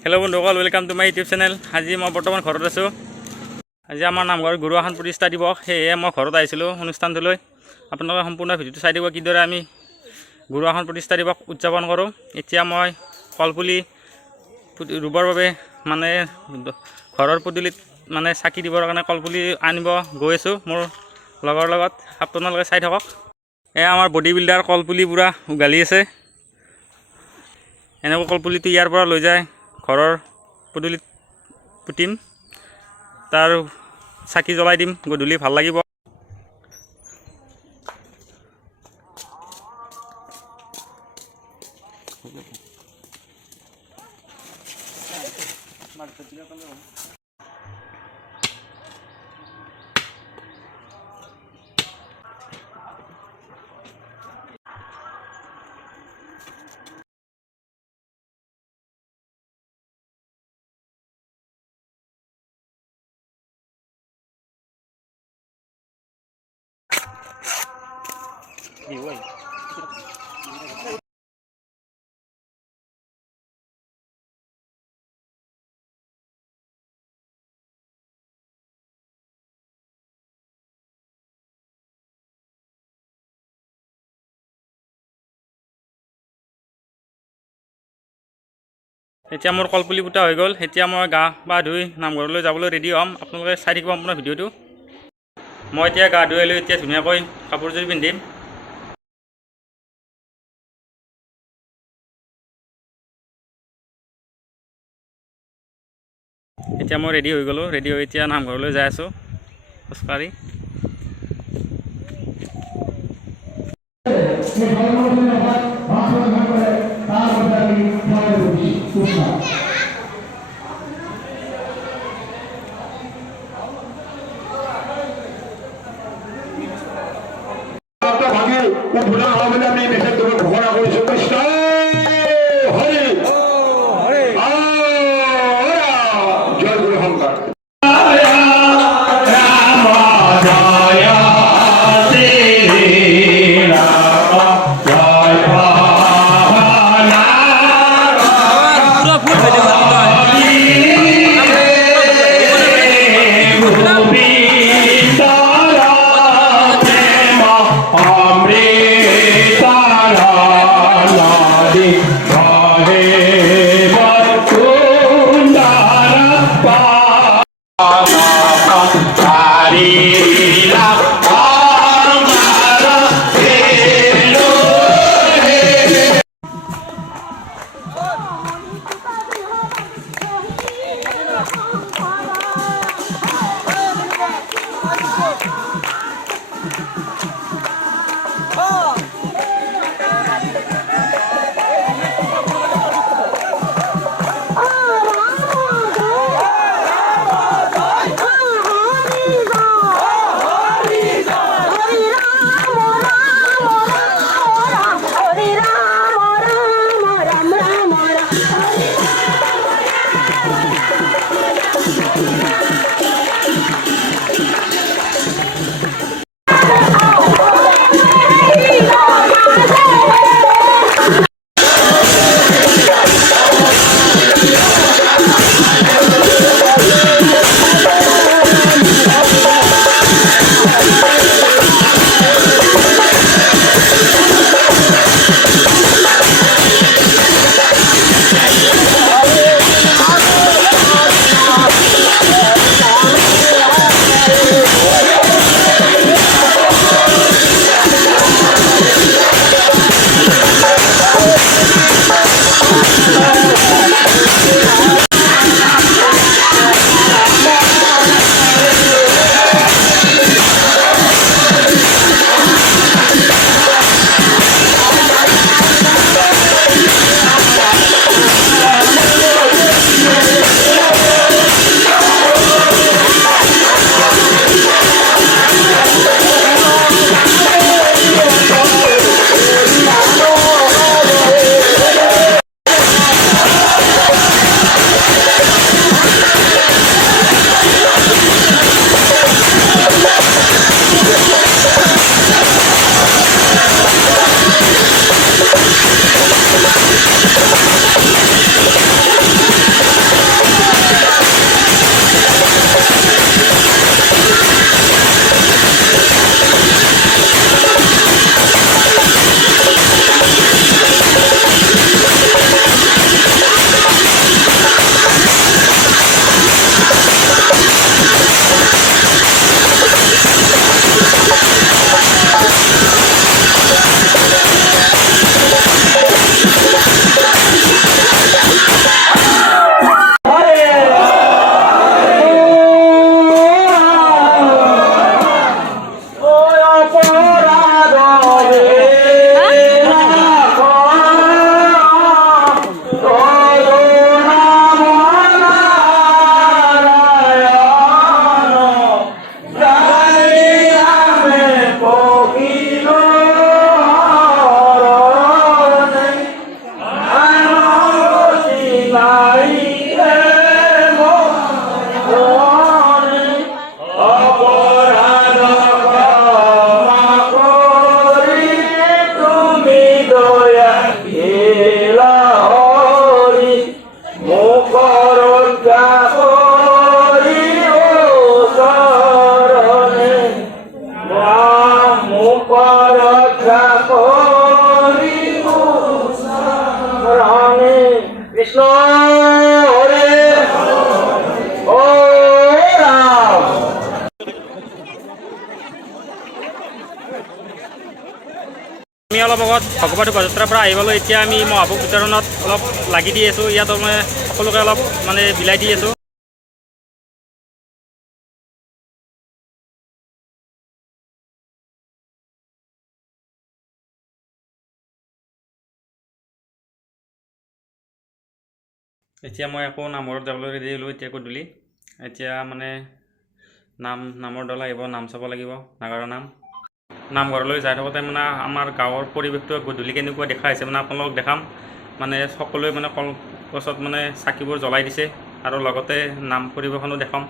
হেল্ল' বন্ধুসকল, welcome to my YouTube channel. আজি মই বৰ্তমান ঘৰত আছোঁ। আজি আমাৰ নামঘৰ গুৰু আসন প্ৰতিষ্ঠা দিৱস, সেয়ে মই ঘৰত আহিছিলোঁ অনুষ্ঠানটোলৈ। আপোনালোকে সম্পূৰ্ণ ভিডিঅ'টো চাই দিব কিদৰে আমি গুৰু আসন প্ৰতিষ্ঠা দিৱস উদযাপন কৰোঁ। এতিয়া মই কলপুলি ৰুবৰ বাবে মানে ঘৰৰ পদূলিত মানে চাকি দিবৰ কাৰণে কলপুলি আনিব গৈ আছোঁ মোৰ লগৰ লগত। আপোনালোকে চাই থাকক। এয়া আমাৰ বডি বিল্ডাৰ কলপুলি পূৰা উঘালি আছে। এনেকৈ কলপুলিটো ইয়াৰ পৰা লৈ যায় ঘৰৰ পদূলিত পুতিম, তাৰ চাকি জ্বলাই দিম, গধূলি ভাল লাগিব। এতিয়া মোৰ কলপুলি পুতা হৈ গ'ল। এতিয়া মই গা পা ধুই নামঘৰলৈ যাবলৈ ৰেডি হ'ম। আপোনালোকে চাই থাকিব আপোনাৰ ভিডিঅ'টো। মই এতিয়া গা ধুই আহিলোঁ। এতিয়া ধুনীয়াকৈ কাপোৰযোৰ পিন্ধিম। এতিয়া মই ৰেডি হৈ গ'লোঁ। ৰেডি হৈ এতিয়া নামঘৰলৈ যাই আছোঁ খোজকাঢ়ি। হরে ও রাম। আমি অলপ আগত ভগৱতী বৰযাত্ৰাৰ পৰা আহি পালোঁ। এতিয়া আমি মহাভোগ বিতৰণত অলপ লাগি দি আছোঁ। ইয়াত মই সকলোকে অলপ মানে বিলাই দি আছোঁ। এতিয়া মই আকৌ নামঘৰত যাবলৈ ৰেডি হ'লোঁ। এতিয়া গধূলি এতিয়া মানে নামৰ দল আহিব, নাম চাব লাগিব, নাগাৰা নাম। নামঘৰলৈ যাই থাকোঁতে মানে আমাৰ গাঁৱৰ পৰিৱেশটো গধূলি কেনেকুৱা দেখা হৈছে মানে আপোনালোকক দেখাম। মানে সকলোৱে মানে কলগছত মানে চাকিবোৰ জ্বলাই দিছে আৰু লগতে নাম পৰিৱেশনো দেখাম।